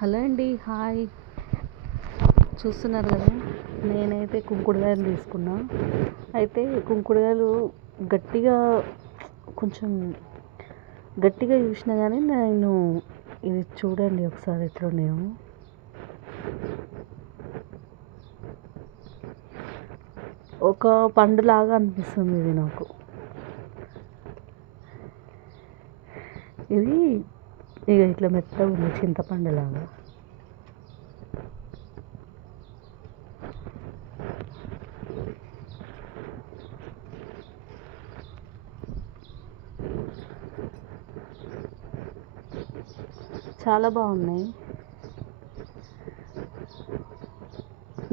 Hello అండి, hi. చూస్తున్నారు కదా, నేనైతే కుంకుడుకాయలు తీసుకున్నా. అయితే కుంకుడుకాయలు గట్టిగా కొంచెం గట్టిగా చూసినా కానీ నేను ఇది చూడండి ఒకసారి ఎట్లున్నాయో. ఒక పండులాగా అనిపిస్తుంది ఇది నాకు. ఇది ఇక ఇట్లా మెత్తగా ఉంది, చింతపండులాగా. చాలా బాగున్నాయి.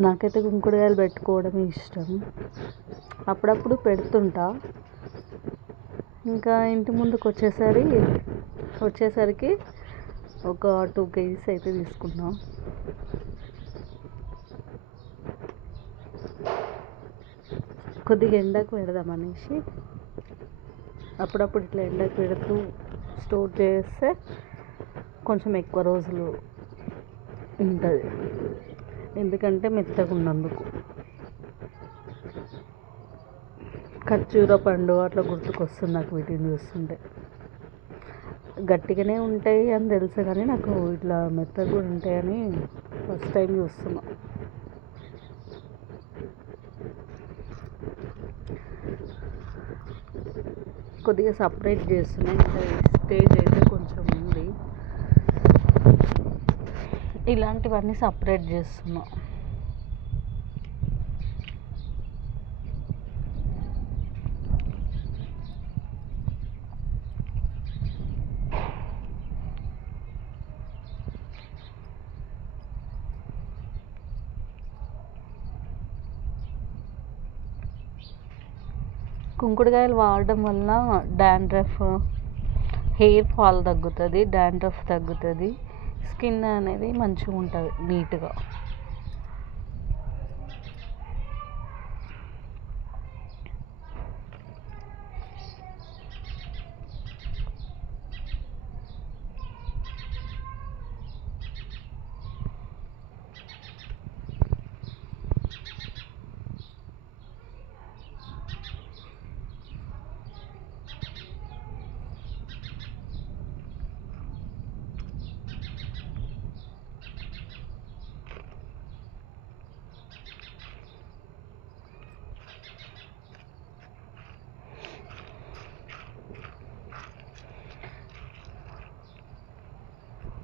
నాకైతే కుంకుడుకాయలు పెట్టుకోవడమే ఇష్టం. అప్పుడప్పుడు పెడుతుంటా. ఇంకా ఇంటి ముందుకు వచ్చేసరికి ఒక 2 kgs అయితే తీసుకున్నాం. కొద్దిగా ఎండకు పెడదామనేసి అప్పుడప్పుడు ఇట్లా ఎండకు పెడుతూ స్టోర్ చేస్తే కొంచెం ఎక్కువ రోజులు ఉంటుంది, ఎందుకంటే మెత్తగా ఉన్నందుకు. ఖర్జూర పండు అట్లా గుర్తుకొస్తుంది నాకు వీటిని చూస్తుంటే. గట్టిగానే ఉంటాయి అని తెలుసు కానీ నాకు ఇట్లా మెత్తగా కూడా ఉంటాయని ఫస్ట్ టైం చూస్తున్నా. కొద్దిగా సపరేట్ చేస్తున్నాయి, ఇంకా స్టేజ్ అయితే కొంచెం ఉంది. ఇలాంటివన్నీ సపరేట్ చేస్తున్నా. కుంకుడుకాయలు వాడడం వల్ల డాండ్రఫ్, హెయిర్ ఫాల్ తగ్గుతుంది, డాండ్రఫ్ తగ్గుతుంది, స్కిన్ అనేది మంచిగా ఉంటుంది నీట్గా.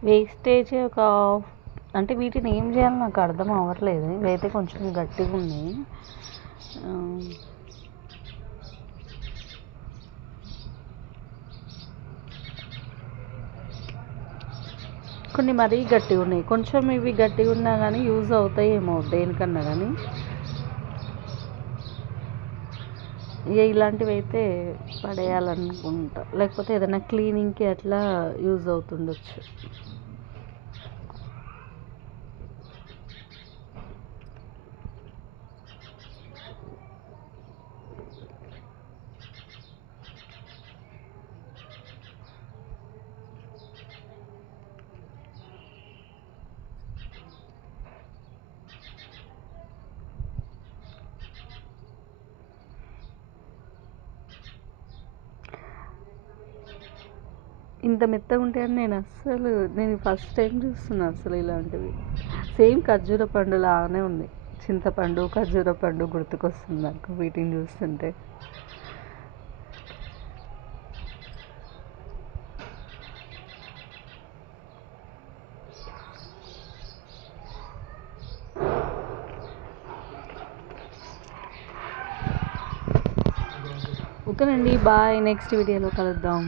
వేస్టేజ్ అంటే వీటిని ఏం చేయాలో నాకు అర్థం అవ్వట్లేదు. ఇవైతే కొంచెం గట్టిగా ఉన్నాయి. కొన్ని మరీ గట్టిగా ఉన్నాయి. కొంచెం ఇవి గట్టిగా ఉన్నా కానీ యూజ్ అవుతాయేమో దేనికన్నా కానీ. ఇక ఇలాంటివి అయితే పడేయాలనుకుంటా, లేకపోతే ఏదైనా క్లీనింగ్కి అట్లా యూజ్ అవుతుండొచ్చు. ఇంత మెత్తగా ఉంటాయని నేను ఫస్ట్ టైం చూస్తున్నా అసలు ఇలాంటివి. సేమ్ ఖర్జూర పండు లాగానే ఉంది. చింతపండు, ఖర్జూర పండు గుర్తుకొస్తుంది నాకు వీటిని చూస్తుంటే. ఓకేనండి, బాయ్. నెక్స్ట్ వీడియోలో కలుద్దాం.